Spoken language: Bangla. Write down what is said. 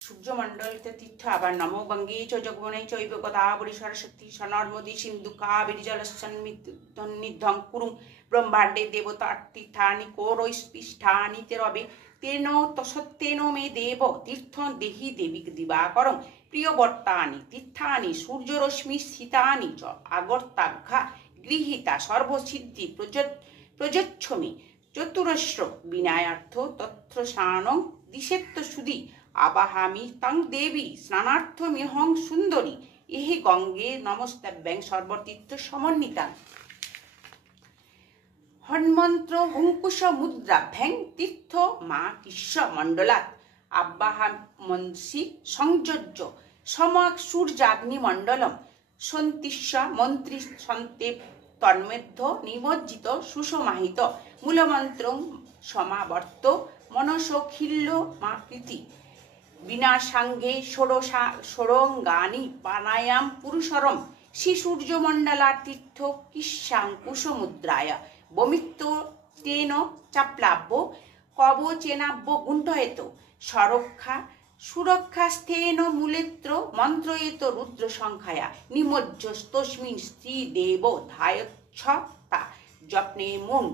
সূর্যমণ্ডলিত তীর্থ আবার নমো গঙ্গে চ যমুনে চৈব গোদাবরী সরস্বতী নর্মদে সিন্ধু কাবেরী জলসন্নিধং কুরুং ব্রহ্মাণ্ডে দেবতা তীর্থানি কৌরস্পৃষ্ঠানি তে রবে তেন তসত্তেন মে দেব তীর্থ দেহি দেবী দিবাকরং প্রিয়বর্তানি তীর্থানি সূর্যরশ্মি স্থিতানি চ আগর্তাঘ্রা গৃহীতা সর্বসিদ্ধি প্রযচ্ছমি চতুরস্র বিনায়ার্থ তত্রসানং দিশেত্ত সুধি আবাহামি তং দেবী স্নানার্থমিহং সুন্দরী এহে গঙ্গে নমস্তব্যাং সর্বতীর্থ সমন্বিতা হন্মন্ত্র হুঙ্কুশ মুদ্রাভ্যাং তীর্থ মা কিস্য মণ্ডলাৎ আব্বাহামন্সি সংযোজ্য সমাক সূর্যাগ্নিমণ্ডলম সন্তিস্য মন্ত্রী সন্তে তন্মধ্য নিমজ্জিত সুসমাহিত মূলমন্ত্রং সমাবর্ত মনসখিল্য মাকৃতি বিনাসাঙ্গে ষোড়ঙ্গানি পানায়াম পুরুষরম শ্রী সূর্যমণ্ডলার তীর্থ কিস্যাঙ্কুশমুদ্রায় বমিত্ত তেন চাপ্লাব্য কবচেনাব্য গুণ্ঠয়েত সুরক্ষাস্থেন মূলেত্র মন্ত্রয়েত রুদ্র সংখ্যায়া নিমজ্জস্তস্মিন স্ত্রী দেব ধায়চ্ছ তা যপ্নে মুন